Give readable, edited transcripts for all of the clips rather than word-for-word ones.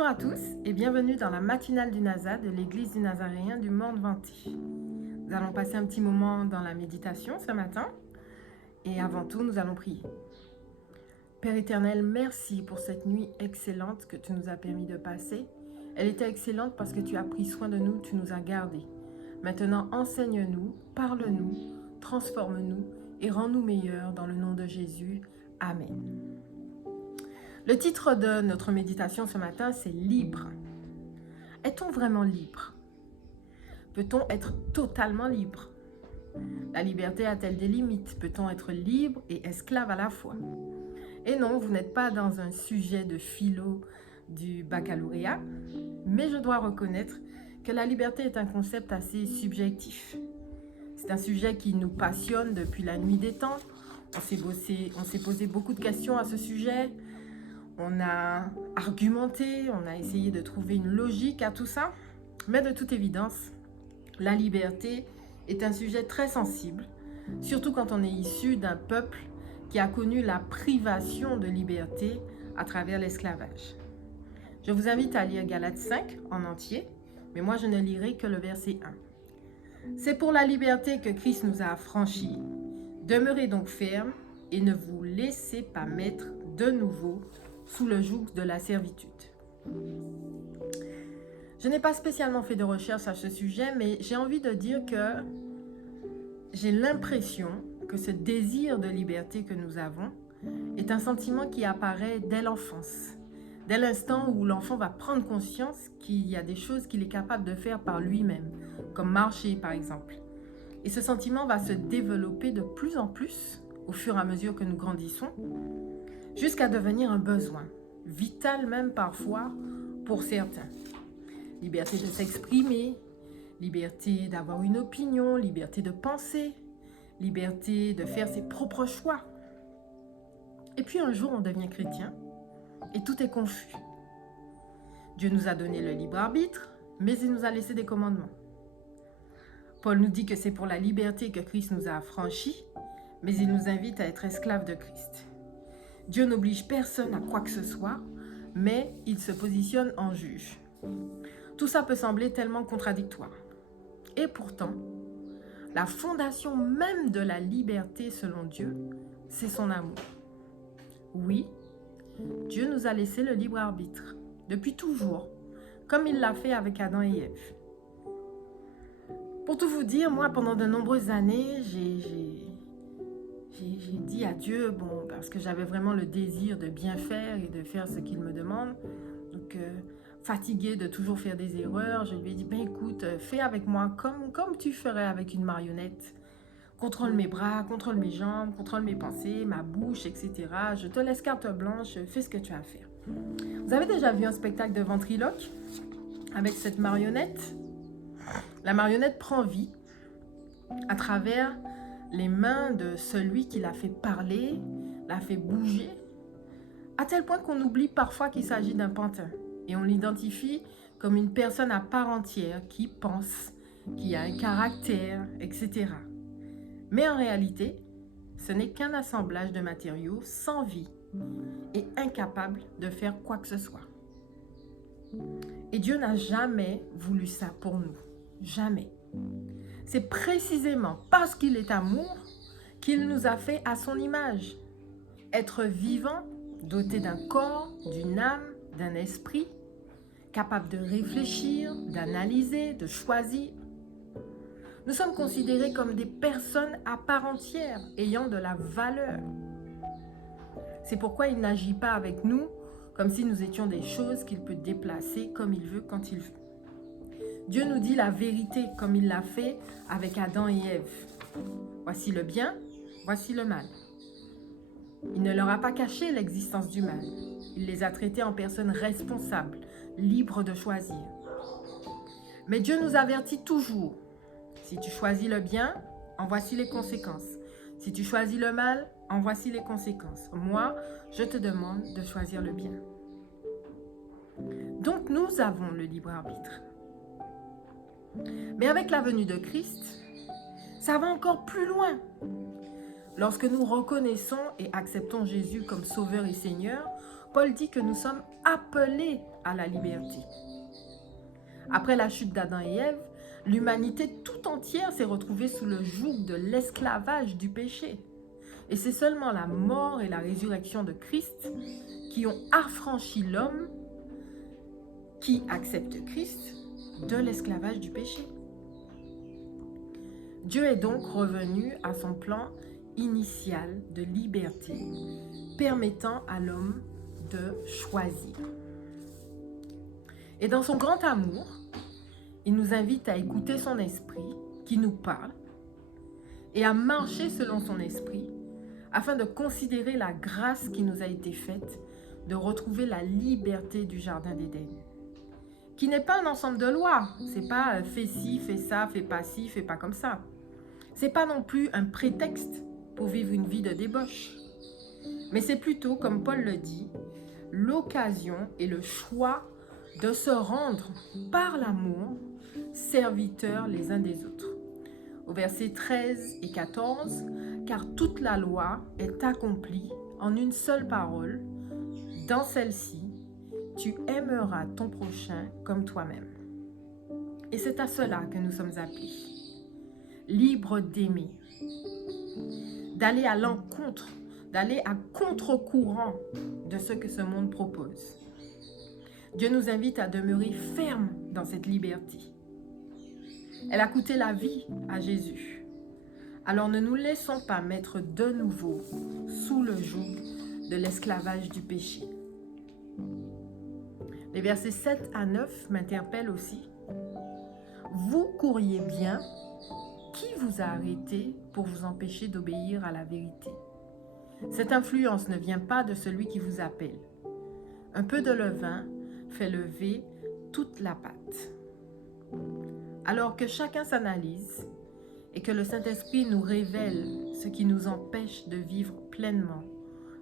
Bonjour à tous et bienvenue dans la matinale du Naza de l'église du Nazaréen du Monde Vanté. Nous allons passer un petit moment dans la méditation ce matin et avant tout nous allons prier. Père éternel, merci pour cette nuit excellente que tu nous as permis de passer. Elle était excellente parce que tu as pris soin de nous, tu nous as gardés. Maintenant enseigne-nous, parle-nous, transforme-nous et rends-nous meilleurs dans le nom de Jésus. Amen. Le titre de notre méditation ce matin, c'est « Libre ». Est-on vraiment libre? Peut-on être totalement libre? La liberté a-t-elle des limites? Peut-on être libre et esclave à la fois? Et non, vous n'êtes pas dans un sujet de philo du baccalauréat, mais je dois reconnaître que la liberté est un concept assez subjectif. C'est un sujet qui nous passionne depuis la nuit des temps. On s'est posé beaucoup de questions à ce sujet. On a argumenté, on a essayé de trouver une logique à tout ça. Mais de toute évidence, la liberté est un sujet très sensible, surtout quand on est issu d'un peuple qui a connu la privation de liberté à travers l'esclavage. Je vous invite à lire Galates 5 en entier, mais moi je ne lirai que le verset 1. C'est pour la liberté que Christ nous a affranchis. Demeurez donc fermes et ne vous laissez pas mettre de nouveau sous le joug de la servitude. Je n'ai pas spécialement fait de recherche à ce sujet, mais j'ai envie de dire que j'ai l'impression que ce désir de liberté que nous avons est un sentiment qui apparaît dès l'enfance, dès l'instant où l'enfant va prendre conscience qu'il y a des choses qu'il est capable de faire par lui-même, comme marcher par exemple. Et ce sentiment va se développer de plus en plus au fur et à mesure que nous grandissons, jusqu'à devenir un besoin, vital même parfois pour certains. Liberté de s'exprimer, liberté d'avoir une opinion, liberté de penser, liberté de faire ses propres choix. Et puis un jour on devient chrétien et tout est confus. Dieu nous a donné le libre arbitre, mais il nous a laissé des commandements. Paul nous dit que c'est pour la liberté que Christ nous a affranchis, mais il nous invite à être esclaves de Christ. Dieu n'oblige personne à quoi que ce soit, mais il se positionne en juge. Tout ça peut sembler tellement contradictoire. Et pourtant, la fondation même de la liberté selon Dieu, c'est son amour. Oui, Dieu nous a laissé le libre arbitre, depuis toujours, comme il l'a fait avec Adam et Ève. Pour tout vous dire, moi, pendant de nombreuses années, j'ai dit à Dieu, parce que j'avais vraiment le désir de bien faire et de faire ce qu'il me demande. Donc, fatiguée de toujours faire des erreurs, je lui ai dit, écoute, fais avec moi comme tu ferais avec une marionnette. Contrôle mes bras, contrôle mes jambes, contrôle mes pensées, ma bouche, etc. Je te laisse carte blanche, fais ce que tu as à faire. Vous avez déjà vu un spectacle de ventriloque avec cette marionnette? La marionnette prend vie à travers les mains de celui qui l'a fait parler, l'a fait bouger, à tel point qu'on oublie parfois qu'il s'agit d'un pantin et on l'identifie comme une personne à part entière qui pense, qui a un caractère, etc. Mais en réalité, ce n'est qu'un assemblage de matériaux sans vie et incapable de faire quoi que ce soit. Et Dieu n'a jamais voulu ça pour nous, jamais. C'est précisément parce qu'il est amour qu'il nous a fait à son image. Être vivant, doté d'un corps, d'une âme, d'un esprit, capable de réfléchir, d'analyser, de choisir. Nous sommes considérés comme des personnes à part entière, ayant de la valeur. C'est pourquoi il n'agit pas avec nous comme si nous étions des choses qu'il peut déplacer comme il veut, quand il veut. Dieu nous dit la vérité comme il l'a fait avec Adam et Ève. Voici le bien, voici le mal. Il ne leur a pas caché l'existence du mal. Il les a traités en personnes responsables, libres de choisir. Mais Dieu nous avertit toujours. Si tu choisis le bien, en voici les conséquences. Si tu choisis le mal, en voici les conséquences. Moi, je te demande de choisir le bien. Donc nous avons le libre arbitre. Mais avec la venue de Christ, ça va encore plus loin. Lorsque nous reconnaissons et acceptons Jésus comme Sauveur et Seigneur, Paul dit que nous sommes appelés à la liberté. Après la chute d'Adam et Ève, l'humanité tout entière s'est retrouvée sous le joug de l'esclavage du péché. Et c'est seulement la mort et la résurrection de Christ qui ont affranchi l'homme qui accepte Christ de l'esclavage du péché. Dieu est donc revenu à son plan initial de liberté, permettant à l'homme de choisir. Et dans son grand amour, il nous invite à écouter son esprit qui nous parle et à marcher selon son esprit afin de considérer la grâce qui nous a été faite de retrouver la liberté du jardin d'Éden, qui n'est pas un ensemble de lois. C'est pas fais ci, fais ça, fais pas ci, fais pas comme ça. C'est pas non plus un prétexte pour vivre une vie de débauche. Mais c'est plutôt, comme Paul le dit, l'occasion et le choix de se rendre par l'amour serviteurs les uns des autres. Au verset 13 et 14, car toute la loi est accomplie en une seule parole, dans celle-ci, tu aimeras ton prochain comme toi-même. Et c'est à cela que nous sommes appelés, libres d'aimer, d'aller à l'encontre, d'aller à contre-courant de ce que ce monde propose. Dieu nous invite à demeurer fermes dans cette liberté. Elle a coûté la vie à Jésus. Alors ne nous laissons pas mettre de nouveau sous le joug de l'esclavage du péché. Les versets 7 à 9 m'interpellent aussi. Vous couriez bien, qui vous a arrêté pour vous empêcher d'obéir à la vérité? Cette influence ne vient pas de celui qui vous appelle. Un peu de levain fait lever toute la pâte. Alors que chacun s'analyse et que le Saint-Esprit nous révèle ce qui nous empêche de vivre pleinement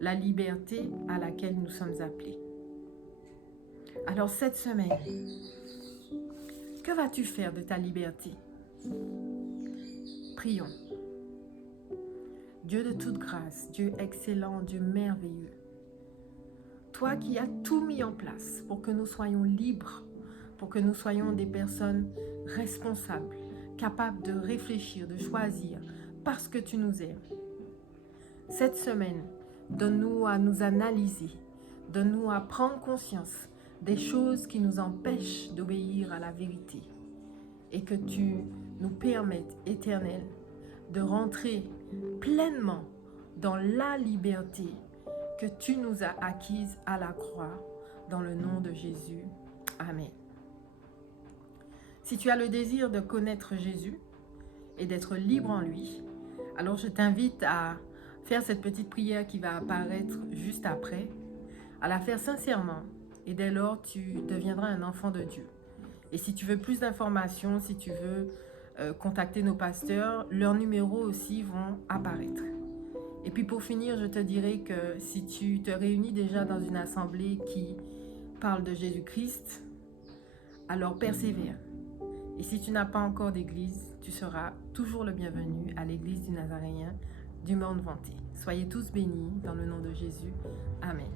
la liberté à laquelle nous sommes appelés. Alors cette semaine, que vas-tu faire de ta liberté? Prions. Dieu de toute grâce, Dieu excellent, Dieu merveilleux, toi qui as tout mis en place pour que nous soyons libres, pour que nous soyons des personnes responsables, capables de réfléchir, de choisir, parce que tu nous aimes. Cette semaine, donne-nous à nous analyser, donne-nous à prendre conscience des choses qui nous empêchent d'obéir à la vérité et que tu nous permettes, Éternel, de rentrer pleinement dans la liberté que tu nous as acquise à la croix, dans le nom de Jésus. Amen. Si tu as le désir de connaître Jésus et d'être libre en lui, alors je t'invite à faire cette petite prière qui va apparaître juste après, à la faire sincèrement, et dès lors tu deviendras un enfant de Dieu. Et si tu veux plus d'informations, si tu veux contacter nos pasteurs, leurs numéros aussi vont apparaître. Et puis pour finir, je te dirai que si tu te réunis déjà dans une assemblée qui parle de Jésus-Christ, alors persévère. Et si tu n'as pas encore d'église, tu seras toujours le bienvenu à l'église du Nazaréen du Monde Vanté. Soyez tous bénis dans le nom de Jésus. Amen.